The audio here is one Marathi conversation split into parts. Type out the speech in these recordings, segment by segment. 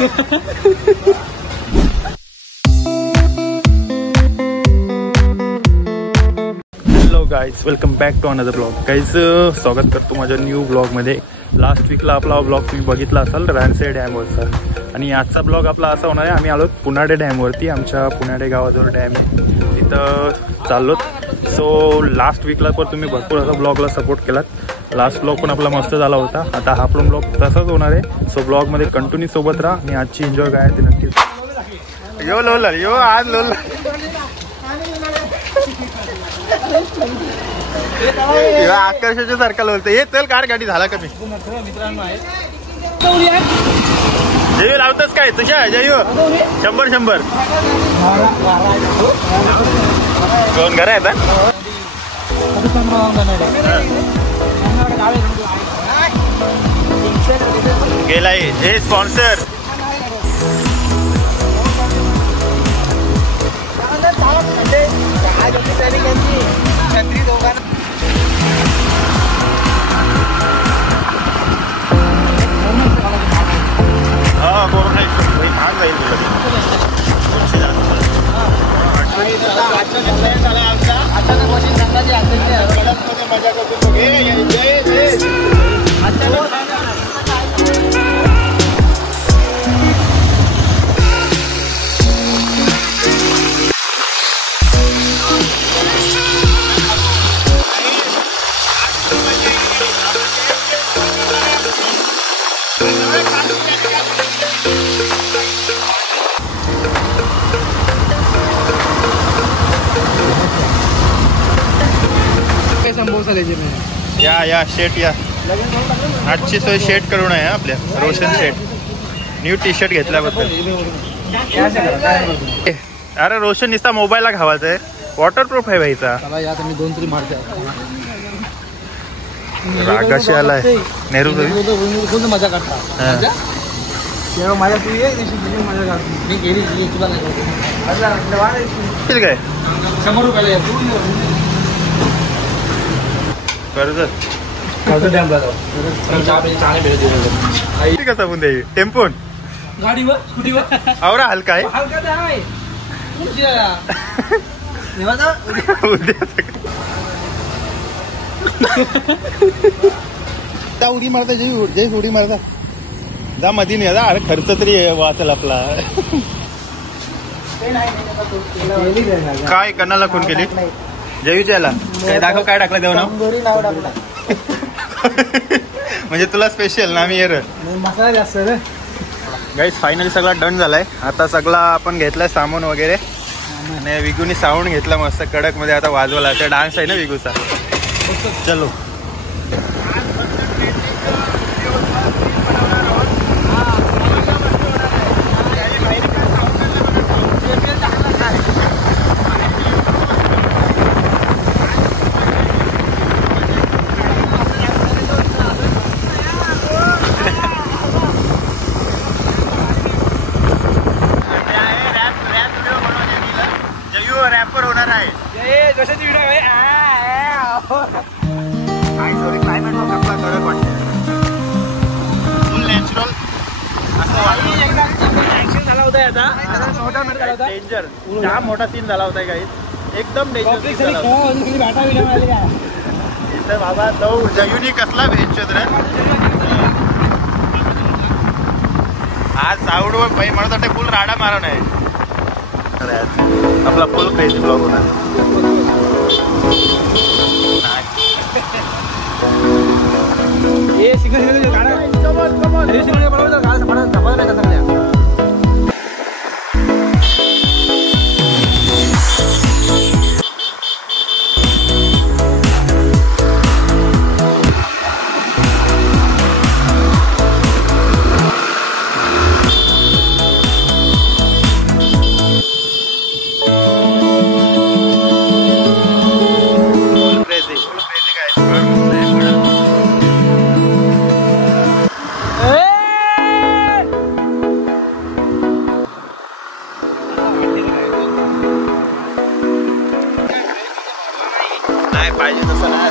Hello guys, welcome back to another blog. Guys स्वागत करतो माझ्या न्यू ब्लॉगमध्ये. लास्ट वीकला आपला ब्लॉग तुम्ही बघितला असाल रानसे डॅमवरचा. आणि आजचा ब्लॉग आपला असा होणार आहे, आम्ही आलो पुनाडे डॅमवरती. आमच्या पुनाडे गावाजवळ डॅम आहे, तिथं चाललो. सो लास्ट वीकला पण तुम्ही भरपूर असा ब्लॉगला सपोर्ट केलात. लास्ट ब्लॉग पण आपला मस्त झाला होता. आता हा पण ब्लॉग तसाच होणार आहे. सो ब्लॉगमध्ये कंटिन्यू सोबत राहा आणि आजची एन्जॉय काय ते नक्कीच. यो लोला यो आज लोला आकर्षाच्या सारखा लोलतं. हे चल कार गाडी झाला कमी. जयू लावतच काय तुझ्या जयू 100 दोन घर आहेत. गेलाय हे स्पॉन्सर. हा कोरोना महाग जाईल मजा करतो. या शेट या आजची सोय शेट करून आहे आपल्या रोशन शेट. न्यू टी शर्ट घेतल्याबद्दल. अरे रोशन निस्ता मोबाईलला घावायचा आहे. वॉटरप्रूफ आहे भाईचा. मी 2 तरी मारते. रागाशी आलाय नेहरू मजा करता माझ्या तू ये मजा काढ. मी गेली तुला नाही काय 100 रुपयाला कसा पण द्यावी. टेम्पोन गाडीवर स्कूटीवर आवरा हलका आहे. उडी मारता जय उडी मारता जा मधी नाही जा. अरे खर्च तरी वाचेल आपला. काय कणाला फोन केली जयूच्या याला काय दाखव काय टाकलं देऊ ना. म्हणजे तुला स्पेशल ना. मी येर मसाला जास्त रे. गाईज फायनली सगळा डन झालाय. आता सगळा आपण घेतलाय सामान वगैरे. आणि विगूनी साऊंड घेतला मस्त कडक मध्ये. आता वाजवला तर डान्स आहे ना विगूचा. चलो रॅपर होणार आहे. क्लायमेट आपला कडक वाटते. फुल नॅचरल असं झाला होता. याचा डेंजर जाम मोठा सीन झाला होता गाईज. एकदम डेंजर. इथं बाबा तो जयुनी कसला भेटचोत रे. आज साऊंडवर बाई म्हणत होते फुल राडा मारण आहे. आपला फुल क्रेझी ब्लॉग होता. पाहिजे तसं नाही.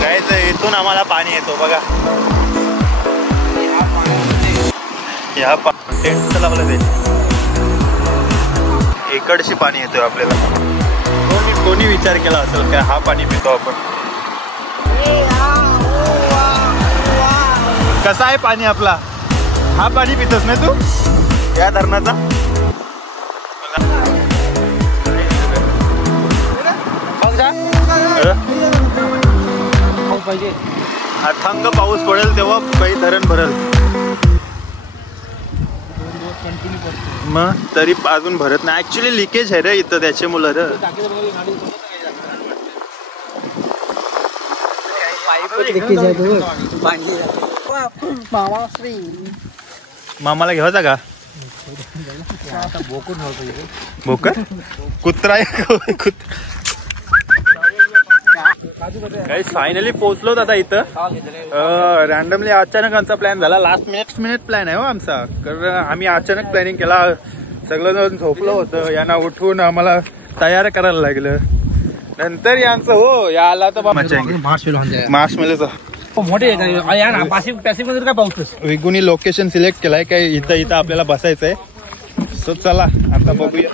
काहीच इथून आम्हाला पाणी येतो बघा. ह्या टेंट लावलं ते एकड़शी पाणी येतोय आपल्याला. कोणी विचार केला असेल काय हा पाणी पितो आपण. कसा आहे पाणी आपला. हा पाणी पितोस ना तू या धरणाचा. पाहिजे अथंग पाऊस पडेल तेव्हा काही धरण भरल. मग तरी अजून भरत नाही. ऍक्च्युली लिकेज आहे रे इथं त्याच्यामुळे रे. मामाला घ्यायचा का बोकर कुत्रा काही फायनली पोहोचलो आता इथं. रॅन्डमली अचानक आमचा प्लॅन झाला. लास्ट मिनिट प्लॅन आहे हो आमचा. कारण आम्ही अचानक प्लॅनिंग केला. सगळं झोपलं होतं. यांना उठवून आम्हाला तयार करायला लागलं. नंतर यांचं हो या आला तर मार्शमेलोचा मोठे काय पाहतोस. विगुनी लोकेशन सिलेक्ट केलाय काय इथं आपल्याला बसायचंय. सो चला आता बघूया.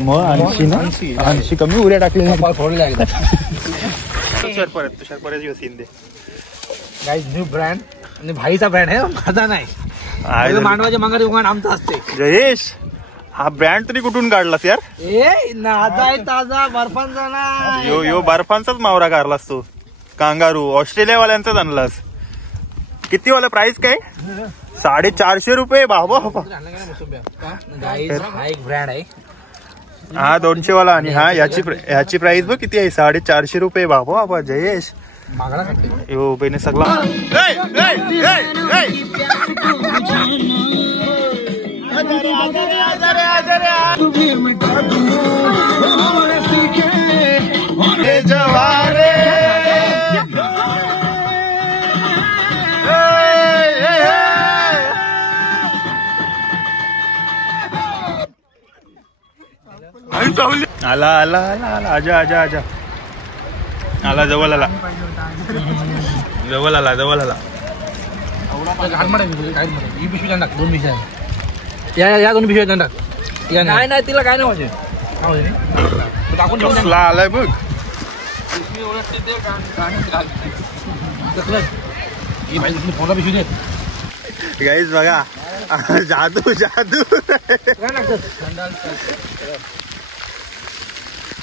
मग 80 कमी उड्या टाकल्या. तुषार परत सीन दे. गाईज न्यू ब्रँड आणि भाईचा ब्रँड आहे माझा नाही. मांडवाच्या मांगारी दुकान आमचं असते. जयेश हा ब्रँड तरी कुठून काढलास यार. ताजा बर्फांचा ना. यो बर्फांचाच मावरा काढलास तू. कांगारू ऑस्ट्रेलियावाल्यांचाच आणलास. किती वाला प्राइस काय. 450 रुपये बाबा. हा एक ब्रँड आहे. हा 200 वाला. आणि हा याची प्राइस बघ किती आहे. 450 रुपये बाबा. बाबा जयेश यो बहिणी सगळा. आला आला आला आला. आजा आजा आजा आला. जवळ आला. या दोन पिशव्या टाक. नाही तिला काय नाही कसला आलाय बघ. गाईज बघा जादू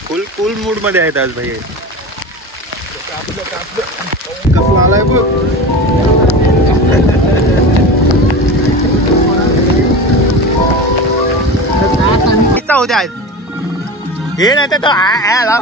फुल मूड मध्ये आहेत आज भाई. कसला आलाय बघ. उद्या हे नाही तर आला.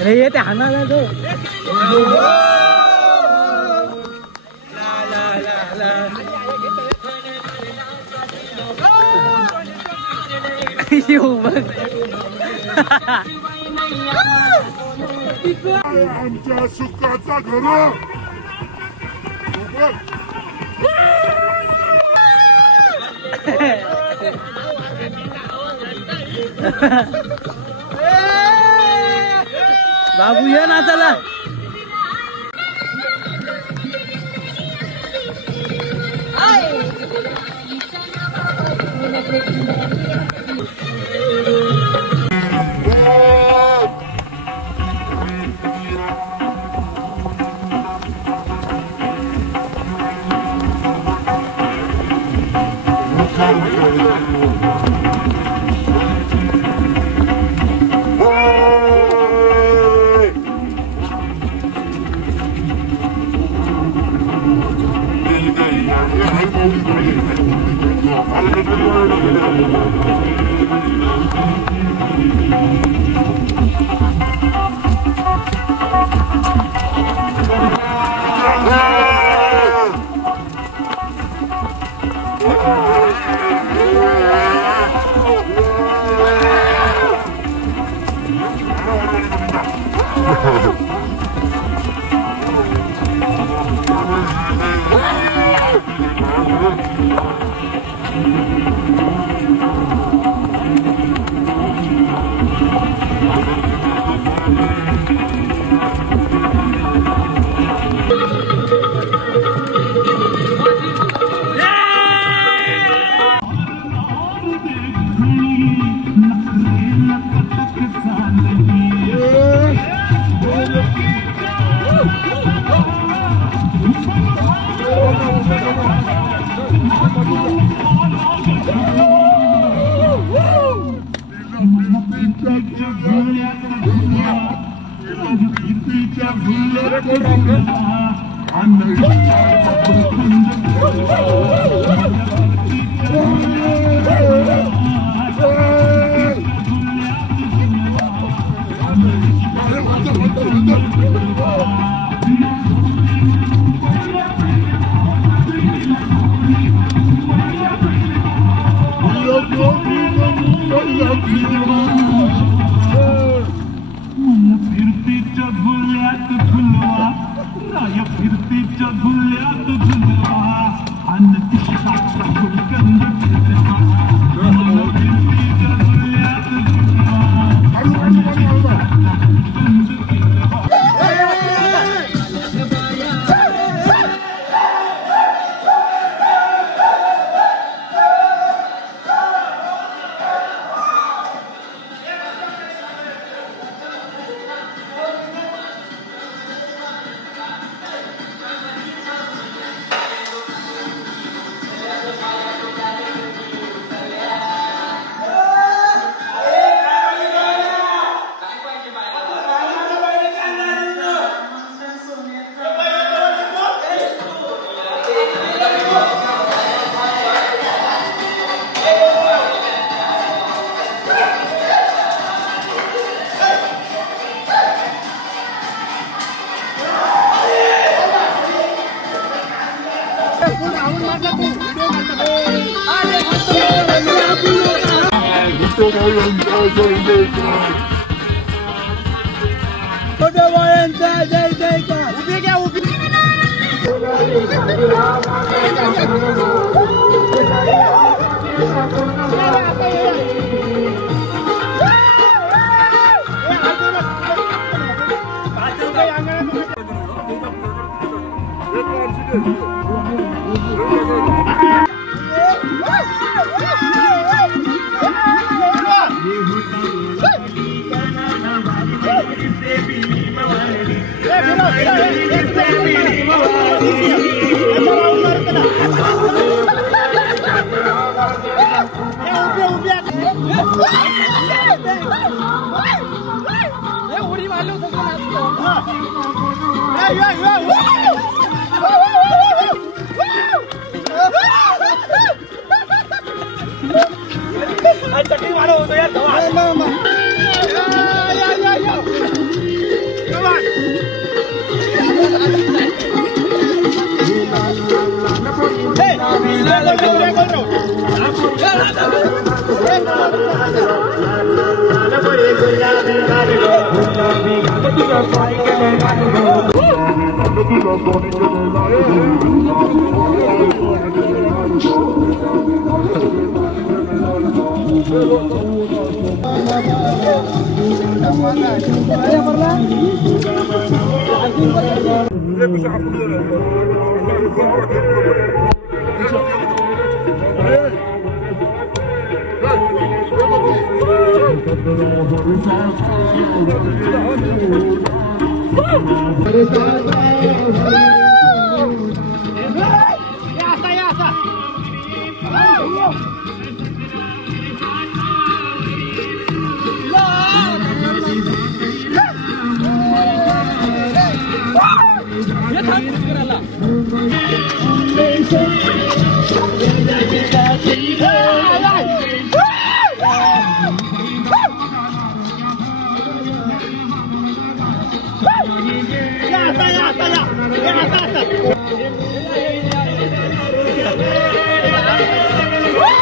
अरे ये ते हाणाला तो आमच्या सुखाचा घर बाबू ये ना चला.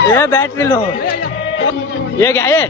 ये बैटरी लो, ये क्या है?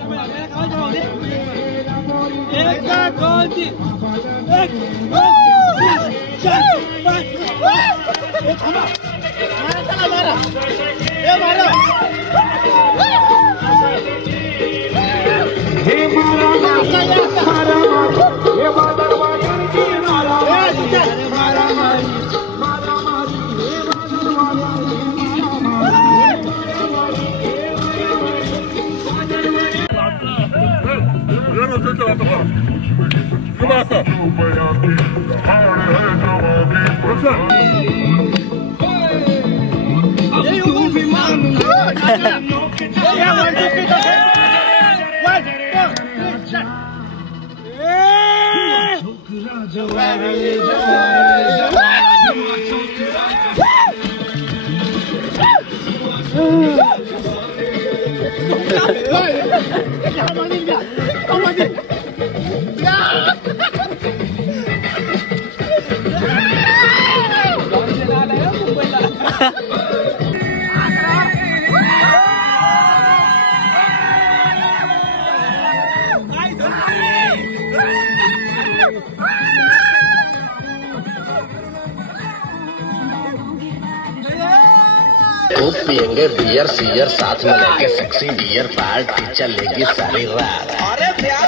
खूब पियेंगे बियर सीयर साथ में लेके सेक्सी बियर पार्टी चलेगी सारी रात। अरे प्यार